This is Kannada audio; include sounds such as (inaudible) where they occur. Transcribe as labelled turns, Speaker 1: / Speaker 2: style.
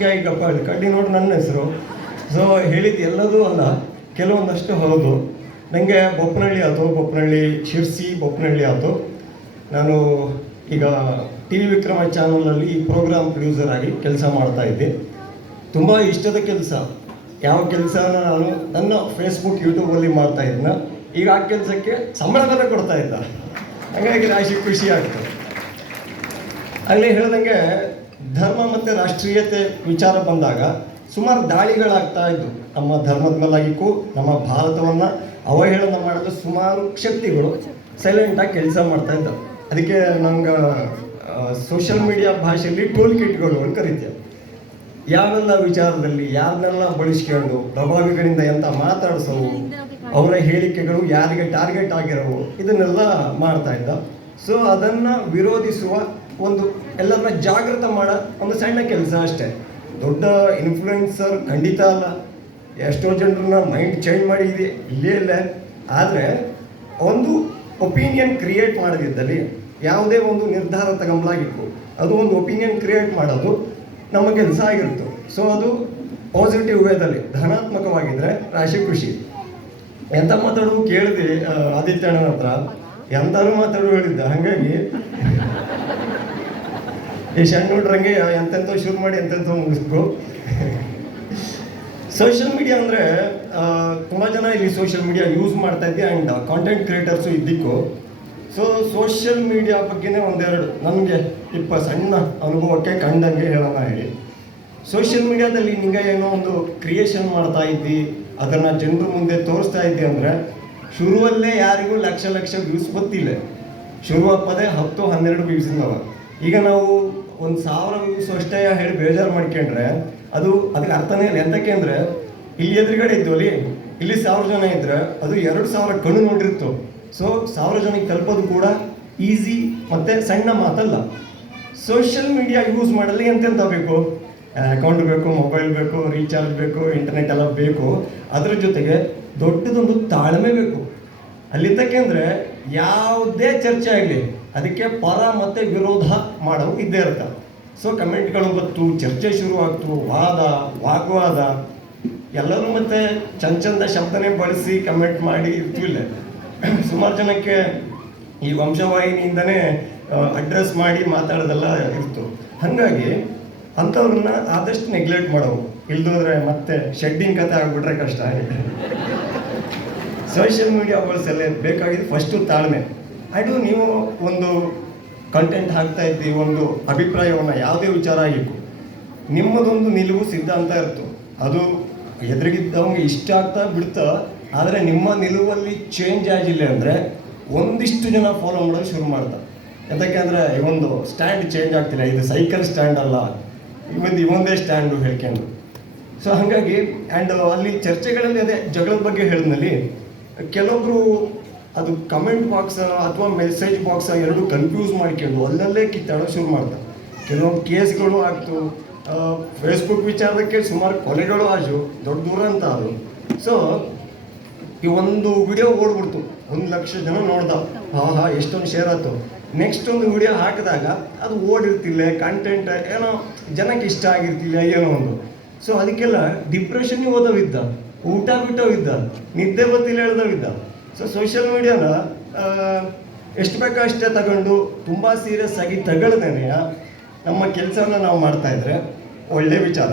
Speaker 1: ಈಗ ಈಗ ಕ- ಕಡ್ಡಿ ನೋಡಿ ನನ್ನ ಹೆಸರು. ಸೊ ಹೇಳಿದ್ದು ಎಲ್ಲದೂ ಅಲ್ಲ, ಕೆಲವೊಂದಷ್ಟು ಹೌದು. ನನಗೆ ಬೊಪ್ಪನಹಳ್ಳಿ ಆಯಿತು ಬೊಪ್ಪನಹಳ್ಳಿ ಶಿರ್ಸಿ ಬೊಪ್ಪನಹಳ್ಳಿ ಆಯಿತು ನಾನು ಈಗ ಟಿ ವಿ ವಿಕ್ರಮ ಚಾನಲಲ್ಲಿ ಪ್ರೋಗ್ರಾಮ್ ಪ್ರೊಡ್ಯೂಸರ್ ಆಗಿ ಕೆಲಸ ಮಾಡ್ತಾ ಇದ್ದೆ. ತುಂಬ ಇಷ್ಟದ ಕೆಲಸ. ಯಾವ ಕೆಲಸನ ನಾನು ನನ್ನ ಫೇಸ್ಬುಕ್ ಯೂಟ್ಯೂಬಲ್ಲಿ ಮಾಡ್ತಾ ಇದ್ನ, ಈಗ ಆ ಕೆಲಸಕ್ಕೆ ಸಂಬಳದನ್ನ ಕೊಡ್ತಾ ಇದ್ದ ಹಾಗಾಗಿ ರಾಶಿ ಖುಷಿ ಆಗ್ತದೆ. ಅಲ್ಲಿ ಹೇಳ್ದಂಗೆ ಧರ್ಮ ಮತ್ತು ರಾಷ್ಟ್ರೀಯತೆ ವಿಚಾರ ಬಂದಾಗ ಸುಮಾರು ದಾಳಿಗಳಾಗ್ತಾ ಇದ್ವು. ನಮ್ಮ ಧರ್ಮದ ಮೇಲಾಗಿಕ್ಕೂ, ನಮ್ಮ ಭಾರತವನ್ನು ಅವಹೇಳನ ಮಾಡಲು ಸುಮಾರು ಶಕ್ತಿಗಳು ಸೈಲೆಂಟಾಗಿ ಕೆಲಸ ಮಾಡ್ತಾ ಇದ್ದವು. ಅದಕ್ಕೆ ನಂಗೆ ಸೋಷಿಯಲ್ ಮೀಡಿಯಾ ಭಾಷೆಯಲ್ಲಿ ಟೂಲ್ ಕಿಟ್ಗಳು ಅಂತ ಕರಿತೇವೆ ಯಾವೆಲ್ಲ ವಿಚಾರದಲ್ಲಿ ಯಾರನ್ನೆಲ್ಲ ಬಳಸ್ಕೊಂಡು, ಪ್ರಭಾವಿಗಳಿಂದ ಎಂತ ಮಾತಾಡಿಸೋವು ಅವರ ಹೇಳಿಕೆಗಳು ಯಾರಿಗೆ ಟಾರ್ಗೆಟ್ ಆಗಿರೋವು ಇದನ್ನೆಲ್ಲ ಮಾಡ್ತಾ ಇದ್ದ ಸೊ ಅದನ್ನು ವಿರೋಧಿಸುವ ಒಂದು ಎಲ್ಲರನ್ನ ಜಾಗೃತ ಮಾಡೋ ಒಂದು ಸಣ್ಣ ಕೆಲಸ ಅಷ್ಟೇ. ದೊಡ್ಡ ಇನ್ಫ್ಲುಯೆನ್ಸರ್ ಖಂಡಿತ ಅಲ್ಲ. ಎಷ್ಟೋ ಜನರನ್ನ ಮೈಂಡ್ ಚೇಂಜ್ ಮಾಡಿದೆ ಇಲ್ಲೇ ಇಲ್ಲ. ಆದರೆ ಒಂದು ಒಪಿನಿಯನ್ ಕ್ರಿಯೇಟ್ ಮಾಡೋದಿದ್ದಲ್ಲಿ ಯಾವುದೇ ಒಂದು ನಿರ್ಧಾರ ತಗೊಂಬಲಾಗಿತ್ತು. ಅದು ಒಂದು ಒಪಿನಿಯನ್ ಕ್ರಿಯೇಟ್ ಮಾಡೋದು ನಮ್ಮ ಕೆಲಸ ಆಗಿರುತ್ತೆ. ಸೊ ಅದು ಪಾಸಿಟಿವ್ ವೇದಲ್ಲಿ ಧನಾತ್ಮಕವಾಗಿದ್ದರೆ ರಾಶಿ ಖುಷಿ. ಎಂಥ ಮಾತಾಡೋದು ಕೇಳಿದೆ ಆದಿತ್ಯಣ್ಣನ ಹತ್ರ. ಎಂತಾರು ಮಾತಾಡು ಹೇಳಿದ್ದ. ಹಾಗಾಗಿ ಈ ಸಣ್ಣ ಹುಡ್ರಂಗೆ ಎಂತೆಂಥೋ ಶುರು ಮಾಡಿ ಎಂತೆಂಥೋ ಮುಗಿಸ್ಬೇಕು ಸೋಷಿಯಲ್ ಮೀಡಿಯಾ ಅಂದರೆ ತುಂಬ ಜನ ಇಲ್ಲಿ ಸೋಷಿಯಲ್ ಮೀಡಿಯಾ ಯೂಸ್ ಮಾಡ್ತಾ ಇದ್ದೆ ಆ್ಯಂಡ್ ಕಾಂಟೆಂಟ್ ಕ್ರಿಯೇಟರ್ಸು ಇದ್ದಿಕ್ಕು. ಸೊ ಸೋಷಿಯಲ್ ಮೀಡಿಯಾ ಬಗ್ಗೆನೇ ಒಂದೆರಡು, ನನಗೆ ಇಪ್ಪ ಸಣ್ಣ ಅನುಭವಕ್ಕೆ ಕಂಡಂಗೆ ಹೇಳೋಣ ಹೇಳಿ. ಸೋಷಿಯಲ್ ಮೀಡಿಯಾದಲ್ಲಿ ನಿಮಗೆ ಏನೋ ಒಂದು ಕ್ರಿಯೇಷನ್ ಮಾಡ್ತಾ ಇದ್ದಿ, ಅದನ್ನು ಜನರ ಮುಂದೆ ತೋರಿಸ್ತಾ ಇದ್ದಿ ಅಂದರೆ, ಶುರುವಲ್ಲೇ ಯಾರಿಗೂ ಲಕ್ಷ ಲಕ್ಷ ವ್ಯೂಸ್ ಗೊತ್ತಿಲ್ಲ. ಶುರುವಪ್ಪದೆ ಹತ್ತು ಹನ್ನೆರಡು ವ್ಯೂಸ್ ಇದ್ದಾವ ಈಗ ನಾವು ಒಂದು ಸಾವಿರ ವ್ಯೂಸ್ ಅಷ್ಟೇ ಹೇಳಿ ಬೇಜಾರು ಮಾಡ್ಕೊಂಡ್ರೆ, ಅದು ಅದಕ್ಕೆ ಅರ್ಥನೇ ಇಲ್ಲ. ಎಂತಕ್ಕೆ ಅಂದರೆ, ಇಲ್ಲಿ ಎದುರುಗಡೆ ಇದ್ವಲ್ಲಿ ಇಲ್ಲಿ ಸಾವಿರ ಜನ ಇದ್ರೆ ಅದು ಎರಡು ಸಾವಿರ ಕಣ್ಣು ನೋಡಿರ್ತು. ಸೊ ಸಾವಿರ ಜನಕ್ಕೆ ತಲುಪೋದು ಕೂಡ ಈಸಿ ಮತ್ತೆ ಸಣ್ಣ ಮಾತಲ್ಲ. ಸೋಷಿಯಲ್ ಮೀಡಿಯಾ ಯೂಸ್ ಮಾಡಲಿ ಎಂತೆಂತ ಬೇಕು? ಅಕೌಂಟ್ ಬೇಕು ಮೊಬೈಲ್ ಬೇಕು ರೀಚಾರ್ಜ್ ಬೇಕು ಇಂಟರ್ನೆಟ್ ಎಲ್ಲ ಬೇಕು. ಅದರ ಜೊತೆಗೆ ದೊಡ್ಡದೊಂದು ತಾಳ್ಮೆ ಬೇಕು. ಅಲ್ಲಿದ್ದಕ್ಕೆ ಅಂದರೆ ಯಾವುದೇ ಚರ್ಚೆ ಆಗಲಿ, ಅದಕ್ಕೆ ಪರ ಮತ್ತು ವಿರೋಧ ಮಾಡೋ ಇದ್ದೇ ಇರ್ತಾರೆ ಸೊ ಕಮೆಂಟ್ಗಳು ಬತ್ತು, ಚರ್ಚೆ ಶುರುವಾಗ್ತು ವಾದ, ವಾಗ್ವಾದ, ಎಲ್ಲರೂ ಮತ್ತೆ ಚಂದ ಚಂದ ಶಬ್ದನೇ ಬಳಸಿ ಕಮೆಂಟ್ ಮಾಡಿ ಇರ್ತಿಲ್ಲ (coughs) ಸುಮಾರು ಜನಕ್ಕೆ ಈ ವಂಶವಾಹಿನಿಯಿಂದನೇ ಅಡ್ರೆಸ್ ಮಾಡಿ ಮಾತಾಡೋದೆಲ್ಲ ಇರ್ತು. ಹಾಗಾಗಿ ಅಂಥವ್ರನ್ನ ಆದಷ್ಟು ನೆಗ್ಲೆಕ್ಟ್ ಮಾಡೋವು. ಇಲ್ದೋದ್ರೆ ಮತ್ತೆ ಶೆಡ್ಡಿಂಗ್ ಕತೆ ಆಗ್ಬಿಟ್ರೆ ಕಷ್ಟ. (laughs) ಸೋಷಿಯಲ್ ಮೀಡಿಯಾ ಬಳಸಲ್ಲ ಬೇಕಾಗಿದ್ದು ಫಸ್ಟು ತಾಳ್ಮೆ. ಅದು ನೀವು ಒಂದು ಕಂಟೆಂಟ್ ಹಾಕ್ತಾ ಇದ್ದೀವಿ ಒಂದು ಅಭಿಪ್ರಾಯವನ್ನು, ಯಾವುದೇ ವಿಚಾರ ಆಗಿತ್ತು ನಿಮ್ಮದೊಂದು ನಿಲುವು ಸಿದ್ಧಾಂತ ಇರ್ತು ಅದು ಎದುರಿಗಿದ್ದವಂಗೆ ಇಷ್ಟ ಆಗ್ತಾ ಬಿಡ್ತಾ ಆದರೆ ನಿಮ್ಮ ನಿಲುವಲ್ಲಿ ಚೇಂಜ್ ಆಗಿಲ್ಲ ಅಂದರೆ ಒಂದಿಷ್ಟು ಜನ ಫಾಲೋ ಮಾಡೋದು ಶುರು ಮಾಡ್ತಾರೆ. ಈ ಒಂದು ಸ್ಟ್ಯಾಂಡ್ ಚೇಂಜ್ ಆಗ್ತಿಲ್ಲ, ಇದು ಸೈಕಲ್ ಸ್ಟ್ಯಾಂಡ್ ಅಲ್ಲ. ಇವತ್ತು ಇವೊಂದೇ ಸ್ಟ್ಯಾಂಡು ಹೇಳ್ಕೊಂಡು. ಸೊ ಹಾಗಾಗಿ ಆ್ಯಂಡ್ ಅಲ್ಲಿ ಚರ್ಚೆಗಳಲ್ಲಿ ಅದೇ ಜಗಳದ ಬಗ್ಗೆ ಹೇಳಿದ್ನಲ್ಲಿ ಕೆಲವೊಬ್ರು ಅದು ಕಮೆಂಟ್ ಬಾಕ್ಸ ಅಥವಾ ಮೆಸೇಜ್ ಬಾಕ್ಸ ಎರಡು ಕನ್ಫ್ಯೂಸ್ ಮಾಡ್ಕೊಂಡು ಅಲ್ಲಲ್ಲೇ ಕಿತ್ತಾಡೋ ಶುರು ಮಾಡ್ತಾರೆ. ಕೆಲವೊಂದು ಕೇಸ್ಗಳು ಆಗ್ತು ಫೇಸ್ಬುಕ್ ವಿಚಾರಕ್ಕೆ ಸುಮಾರು ಕೊಲೆಗಳು ಆಜು ದೊಡ್ಡ ದೂರ ಅಂತ ಅದು ಸೊ ಈ ಒಂದು ವಿಡಿಯೋ ಓಡ್ಬಿಡ್ತು. ಒಂದು ಲಕ್ಷ ಜನ ನೋಡ್ದ ಹಾ ಹಾ ಎಷ್ಟೊಂದು ಶೇರ್ ಆಯ್ತು. ನೆಕ್ಸ್ಟ್ ಒಂದು ವಿಡಿಯೋ ಹಾಕಿದಾಗ ಅದು ಓಡಿರ್ತಿಲ್ಲ ಕಂಟೆಂಟ್ ಏನೋ ಜನಕ್ಕೆ ಇಷ್ಟ ಆಗಿರ್ತಿಲ್ಲ, ಏನೋ ಒಂದು. ಸೊ ಅದಕ್ಕೆಲ್ಲ ಡಿಪ್ರೆಷನ್ಗೆ ಓದವಿದ್ದ ಊಟ ಬಿಟ್ಟವಿದ್ದ ನಿದ್ದೆ ಬತ್ತಿಲ್ಲ ಹೇಳ್ದವಿದ್ದ ಸೊ ಸೋಷಿಯಲ್ ಮೀಡಿಯಾನ ಎಷ್ಟು ಬೇಕೋ ಅಷ್ಟೇ ತಗೊಂಡು ತುಂಬ ಸೀರಿಯಸ್ ಆಗಿ ತಗೊಳ್ದೇನೆ, ನಮ್ಮ ಕೆಲಸನ ನಾವು ಮಾಡ್ತಾ ಇದ್ರೆ ಒಳ್ಳೆ ವಿಚಾರ.